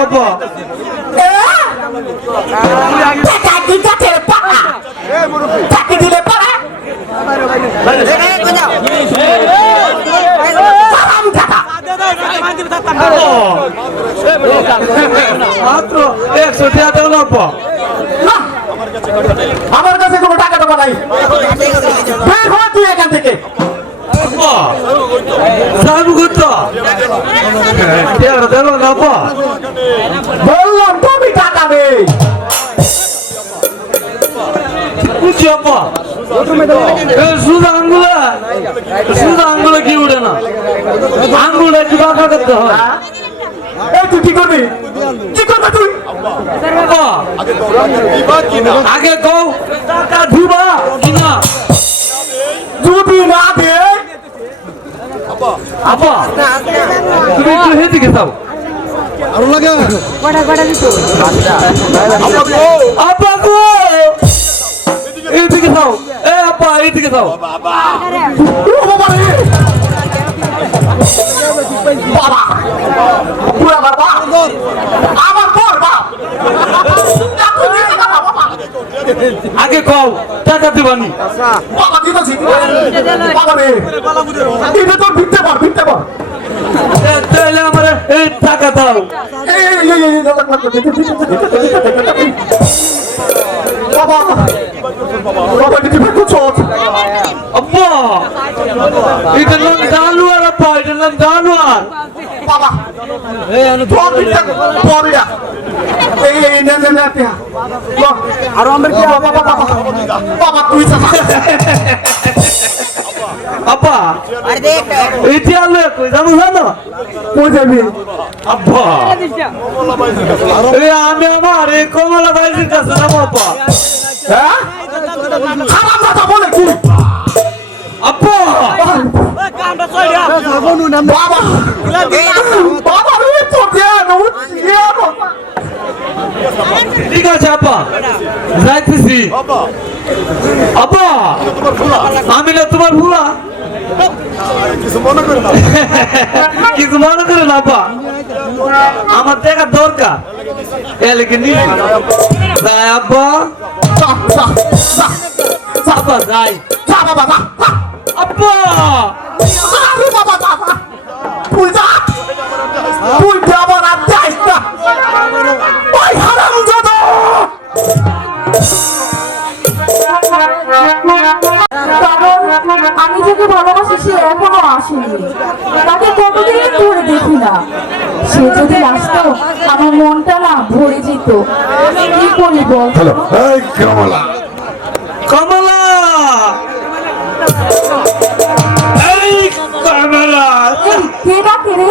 আব্বা আমার একশো টাকা লাগবে আব্বা টাকা দিতে ছেড়ে পাকা টাকা দিলে পাকা। মাত্র একশো টাকা লাগবে না, আমার কাছে কোনো টাকা টাকা নাই। বের হ তুই এখান থেকে করতো টাকা দেবো না আব্বা বললাম তুমি টাকা নেই বুঝছি আব্বা এ, শুধু আঙ্গুলে শুধু কি উঠে না আঙ্গুলটা একটু বাঁকা করতে হয় তুই কি করবি কি করবে তুই আগে টাকা দিবা। কিনা যদি না দে আব্বা তুমি একটু হেদিকে যাও। আব্বা গো। এইদিকে যাও। এ আব্বা এইদিকে যাও। বাবা বাবা। পুরা বাবা। আমার আগে কও টাকা দিবানি বাবা দিতেছি বাবা রে এটা তোর পর পর তাহলে আমার এই টাকা দাও। বাবা বাবা দিতে ভাই চোখ আব্বা এটার নাম জানুয়ার আব্বা এটার নাম জানুয়ার বাবা। আর আমরা কি বাবা বাবা বাবা। বাবা তুই আব্বা। জানো জানো? কই যাবি? আব্বা। এই আমি আমার এই কমলা ভাইজির কাছে যাব আব্বা। হ্যাঁ? খারাপ কথা বলে কি বাবা বাবা না ঠিক আছে আব্বা যাইতেছি আব্বা আমি না তোমার ভুলা কিছু মনে করে না আব্বা আমার দেখা দরকার এলে কি নি যাই আব্বা যা যা যা আব্বা যাই যা বাবা। যা যা। আরে বাবা যা যা তুই যা। তুই যাবার আর যাইস না। ওই হারাম জাদা। আমি যাকে ভালোবাসি সে এখনও আসেনি। তাকে কতদিন ধরে দেখি না। সে যদি আসতো আমার মনটা না ভরে যেত। কি করি বল? কমলা। কমলা। কে ডাকে রে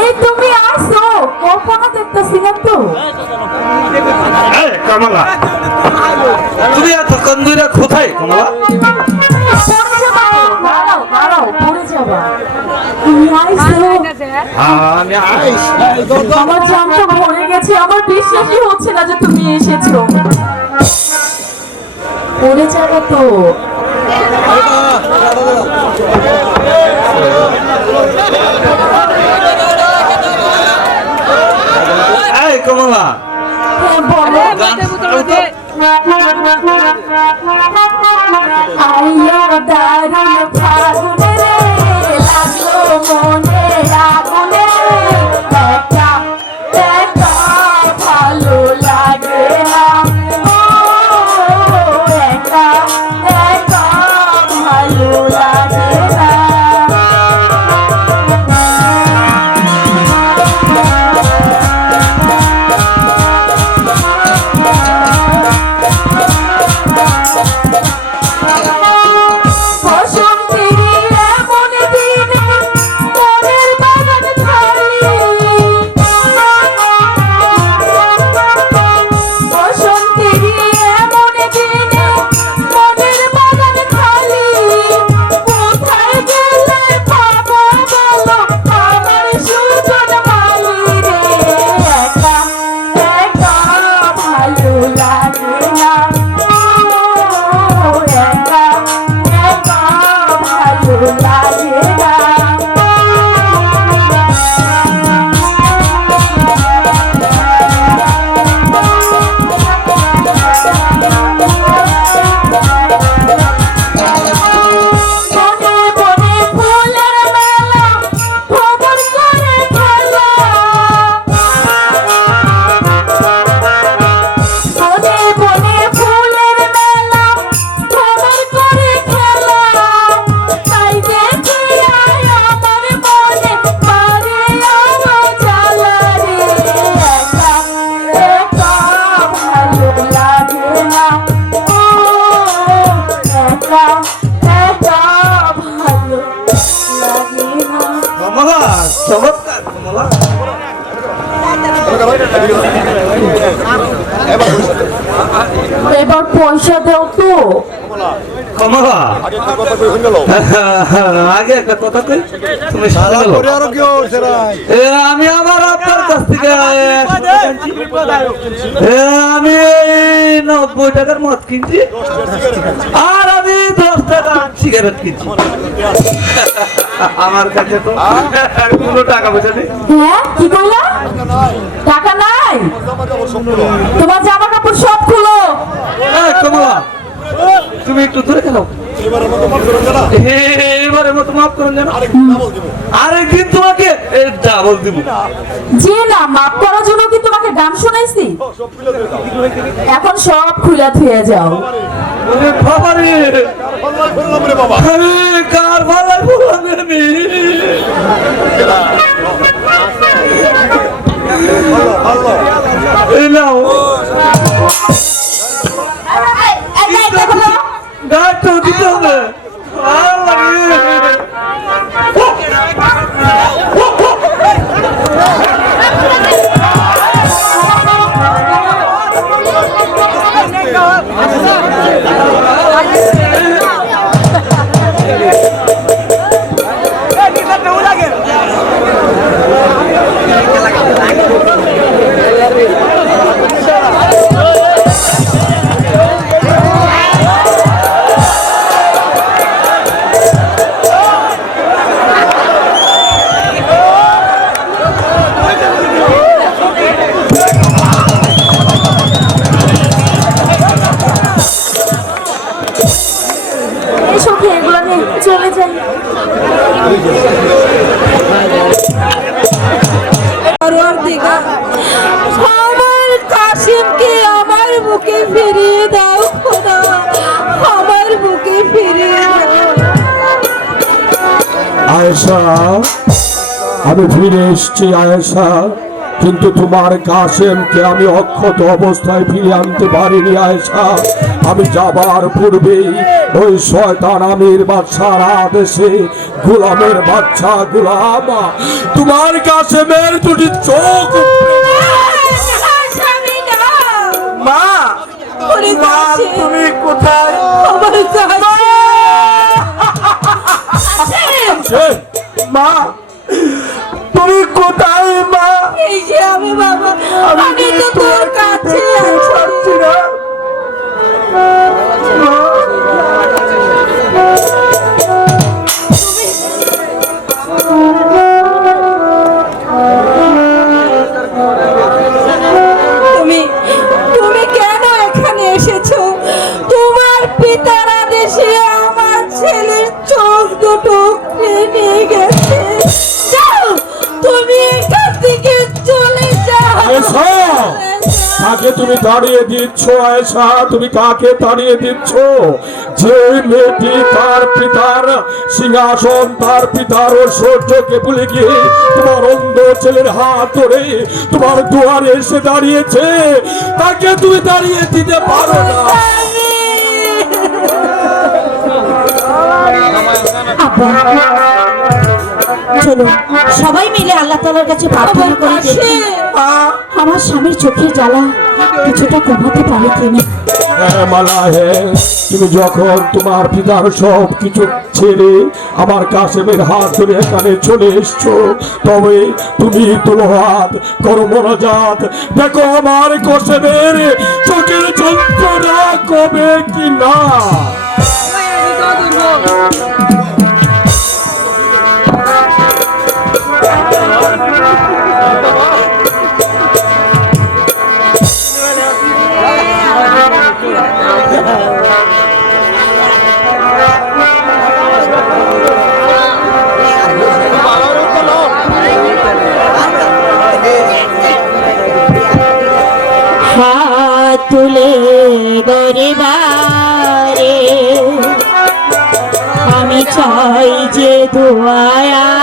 এই তুমি আসো কখনো দেখতেছিলাম তো কমলা তুমি এতক্ষণ ধরে কোথায় কমলা আমার জানটা ভরে গেছে আমার বিশ্বাসই হচ্ছে না যে তুমি এসেছ পড়ে যাব তো কমলা। আইয়া দারুণ ফাগুনে কমলা। আগে একটা কথা কই তুমি আমি আমার আপনার কাছ থেকে টাকা আমি নব্বই টাকার মদ কিনছি। আর আমি দশ টাকা সিগারেট কিনছি। আমার কাছে তো কোনো টাকা পয়সা নেই। হ্যাঁ কি টাকা নাই? তোমার জামা কাপড় সব খুলো এই কমলা তুমি একটু দূরে খেলো এবারে মতো মাফ করুন যেন আরেকদিন তোমাকে ডাবল দিব যে না মাপ করার জন্য কি তোমাকে গান শোনাইছি এখন সব খুলে থুয়ে যাও ওরে বাবা রে Oh, আমি ফিরে এসেছি আয়েশা কিন্তু তোমার কাসেমকে আমি অক্ষত অবস্থায় ফিরে আনতে পারিনি আয়েশা। আমি যাবার পূর্বেই ওই শয়তান আমির বাচ্চার আদেশে গোলামের বাচ্চা গোলাম। তোমার কাসেমের দুটি চোখ তুমি কোথায়? মা তুমি কোথায় মা এই যে আমি বাবা আমি তো তোর কাছে আছি না কাকে তুমি তাড়িয়ে দিচ্ছ আয়েশা? তুমি কাকে তাড়িয়ে দিচ্ছ? যে মেয়েটি তার পিতার সিংহাসন তার পিতার ঐশ্বর্যকে ভুলে গিয়ে তোমার অন্ধ ছেলের হাত ধরে তোমার দুয়ারে এসে দাঁড়িয়েছে তাকে তুমি দাঁড়িয়ে দিতে পারো না। চলো সবাই মিলে আল্লাহ তালার কাছে প্রার্থনা করে দেখি আমার স্বামীর চোখের জ্বালা কিছুটা কমাতে পারে কিনা? হ্যাঁ, মালা হ্যাঁ। তুমি যখন তোমার পিতার সব কিছু ছেড়ে আমার কাশেমের হাত ধরে এখানে চলে এসছো তবে তুমি তোলো হাত করো মনোজাত। দেখো আমার কশেমের চোখের যন্ত্রণা কবে কি না দোয়া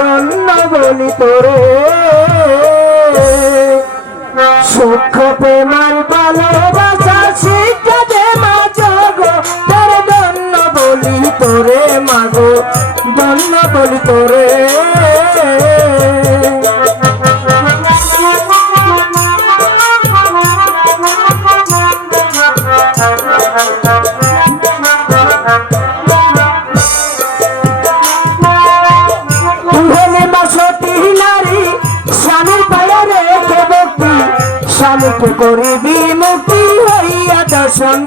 মাগো বলি তোরে। সুখ প্রেমার ভালোবাসা শিক্ষা দে মা জগ। তোর দন্য বলি তোরে মাগো। দন্য বলি তোরে স্বামীকে করিবি মুক্তি হইয়া দর্শন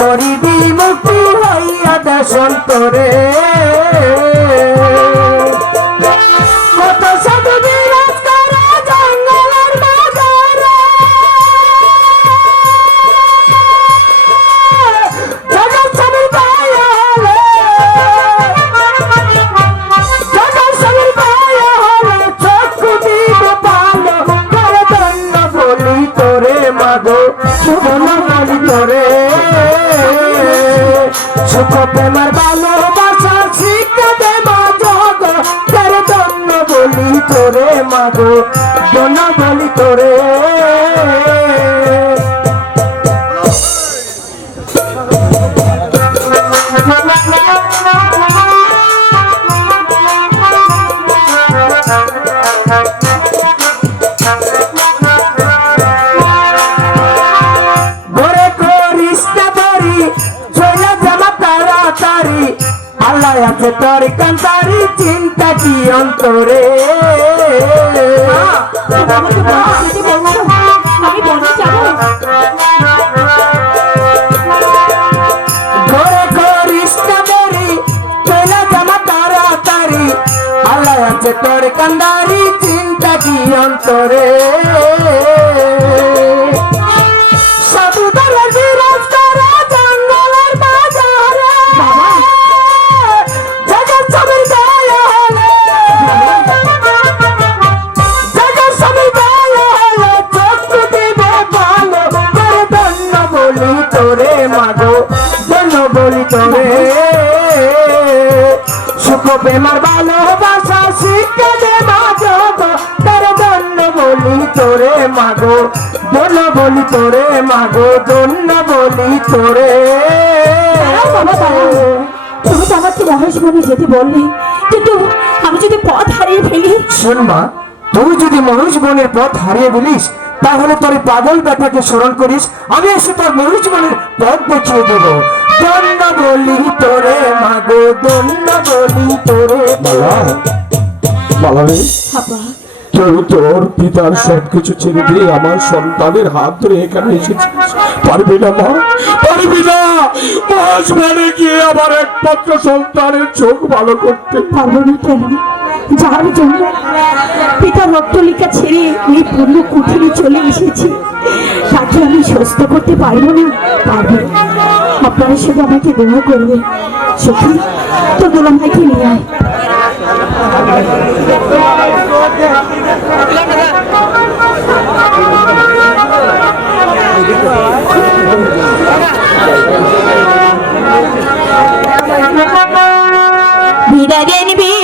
করিবি মুক্তি হইয়া দর্শন সুখ প্রেমের ভালোবাসা শিক্ষা দে মা জগ। তোর জন্য বলি তোরে মাগো জন্য বলি তোরে। আছে তোর কান্তারি চিন্তা কি অন্তরে তোর কান্দারি চিন্তা কি অন্তরে মাগো? ধন্য বলি তোরে মাগো ধন্য বলি তোরে। বাবা তুমি তো আমাকে যেতে বললে কিন্তু আমি যদি পথ হারিয়ে ফেলি? শোন মা তুই যদি বনের পথ হারিয়ে বলিস তাহলে তোর পাগল ব্যাপারকে স্মরণ করিস আমি এসে তোর মনোজ বনের পথ দেখিয়ে দেবো। দণ্ড বলি তোরে মাগো দণ্ড বলি তোরে। রে। বাবা তুই তোর পিতার সবকিছু ছেড়ে দিয়ে আমার সন্তানের হাত ধরে এখানে এসেছিস পারবি না মা? পারবি না! মাস মানে গিয়ে আমার একমাত্র সন্তানের চোখ ভালো করতে। পারব না কেন? যার জন্য পিতার রক্তলিকা ছেড়ে এই পূর্ণ কুঠিরে চলে এসেছি তাকে আমি সুস্থ করতে পারব না। পারব আপনারা শুধু আমাকে দোয়া করবে সত্যি তো গোলাম ভাইকে নিয়ে আয়। বিদায়ের বীর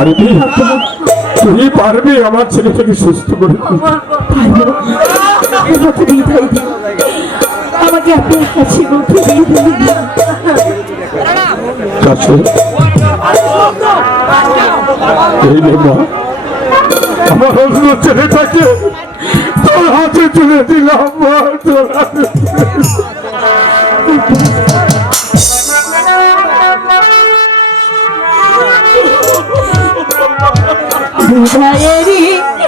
পারবি? তুমি পারবে আমার ছেলেটাকে সুস্থ করে ছেলেটাকে তোর হাতে তুলে দিলাম। 那夜里。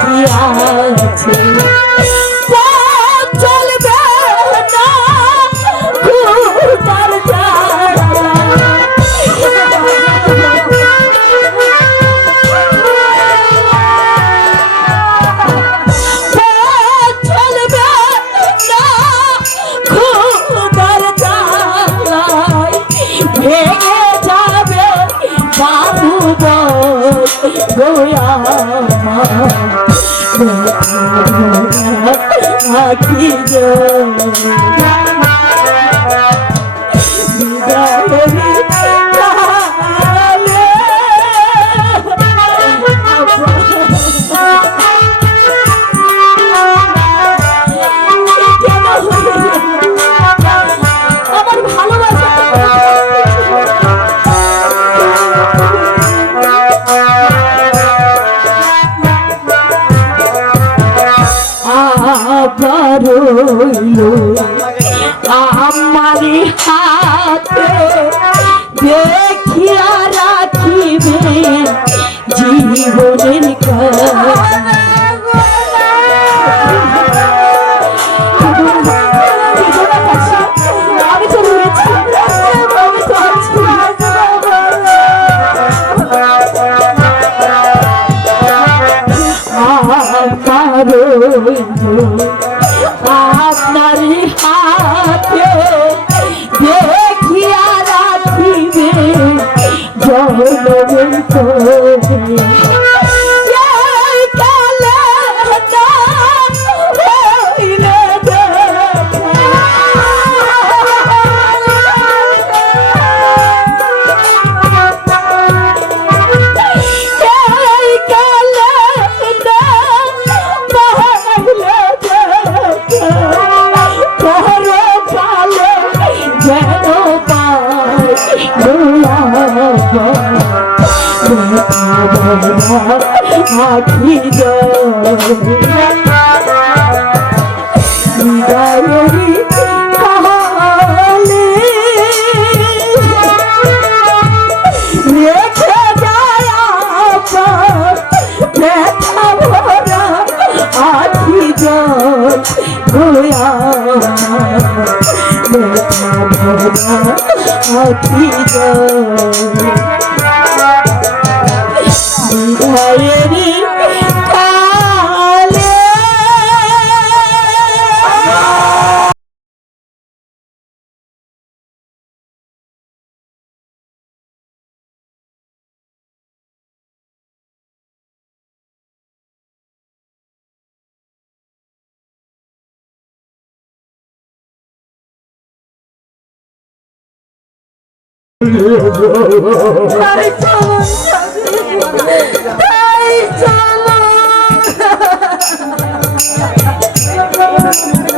কি আছে। kiga Goa Thank you.